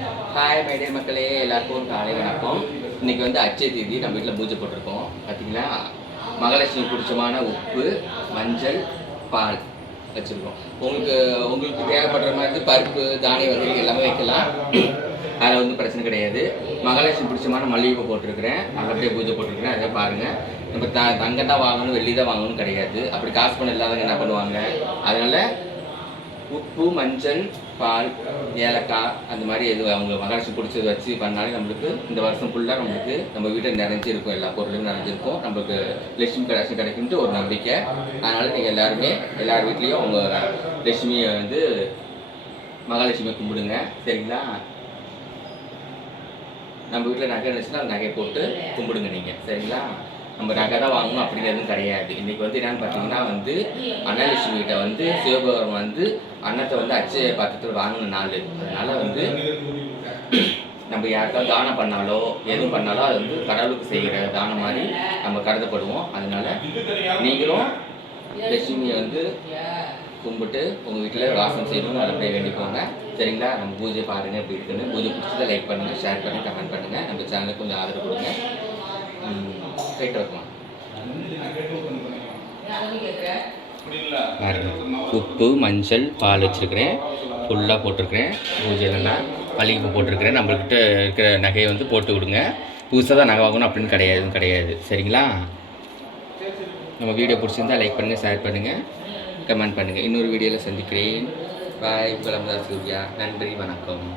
Hi my dear மக்களே எல்லாருக்கும் காலை வணக்கம். இன்னைக்கு வந்து அச்சய தேதி நம்ம வீட்டில் பூஜை போட்டிருக்கோம். பார்த்தீங்களா மகாலட்சுமி பிடிச்சமான உப்பு மஞ்சள் பால் வச்சுருக்கோம். உங்களுக்கு உங்களுக்கு தேவைப்படுற மாதிரி பருப்பு தானிய வகைகள் எல்லாமே வைக்கலாம். அதில் வந்து பிரச்சனை கிடையாது. மகாலட்சுமி பிடிச்சமான மல்லிகைப்பூ போட்டிருக்கிறேன். நல்லபடியாக பூஜை போட்டிருக்கிறேன். அதை பாருங்கள் நம்ம த தங்கம் தான் வாங்கணும் வெள்ளி தான் வாங்கணும் கிடையாது. அப்படி காசு பண்ண இல்லாதவங்க என்ன பண்ணுவாங்க? அதனால் உப்பு மஞ்சள் பால் ஏலக்காய் அந்த மாதிரி எது அவங்க மகாலட்சுமி பிடிச்சது வச்சு பண்ணாலே நம்மளுக்கு இந்த வருஷம் ஃபுல்லாக நம்மளுக்கு நம்ம வீட்டில் நிறைஞ்சிருக்கும் எல்லா பொருளும் நிறைஞ்சிருக்கும். நம்மளுக்கு லட்சுமி கடாட்சி கிடைக்கும்ட்டு ஒரு நம்பிக்கை. அதனால் நீங்கள் எல்லாருமே எல்லார் வீட்லேயும் அவங்க லட்சுமியை வந்து மகாலட்சுமியை கும்பிடுங்க. சரிங்களா? நம்ம வீட்டில் நகை இருந்துச்சுன்னா அந்த போட்டு கும்பிடுங்க நீங்கள் சரிங்களா? நம்ம நகை தான் வாங்கணும் அப்படிங்கிறதும் கிடையாது. இன்னைக்கு வந்து என்னன்னு பார்த்தீங்கன்னா வந்து அன்னலட்சுமி கிட்ட வந்து சிவபெருமான் வந்து அன்னத்தை வந்து அச்சய பாத்திரத்தில் வாங்கின நாள். அதனால வந்து நம்ம யாருக்காவது தானம் பண்ணாலோ எதுவும் பண்ணாலோ அது வந்து கடவுளுக்கு செய்கிற தானம் மாதிரி நம்ம கருதப்படுவோம். அதனால நீங்களும் லட்சுமியை வந்து கும்பிட்டு உங்கள் வீட்டில் வாசம் செய்யணும்னு நல்லபடியாக வேண்டிக்கோங்க. சரிங்களா? நம்ம பூஜை பாருங்கள் எப்படி இருக்குன்னு. பூஜை பிடிச்சதை லைக் பண்ணுங்கள் ஷேர் பண்ணுங்கள் கமெண்ட் பண்ணுங்கள் நம்ம சேனலுக்கு கொஞ்சம் ஆதரவு கொடுங்க. போயிட்டு இருக்கும் உப்பு மஞ்சள் பால் வச்சுருக்கிறேன். ஃபுல்லாக போட்டிருக்கிறேன். பூஜையிலலாம் மல்லிகைப்பூ போட்டிருக்கிறேன். நம்மள்கிட்ட இருக்கிற நகையை வந்து போட்டு கொடுங்க. புதுசாக தான் நகை வாங்கணும் அப்படின்னு கிடையாது கிடையாது. சரிங்களா? நம்ம வீடியோ பிடிச்சிருந்தா லைக் பண்ணுங்கள் ஷேர் பண்ணுங்கள் கமெண்ட் பண்ணுங்கள் இன்னொரு வீடியோவில் சந்திக்கிறேன். பாய் குழம்பு சூர்யா நன்றி வணக்கம்.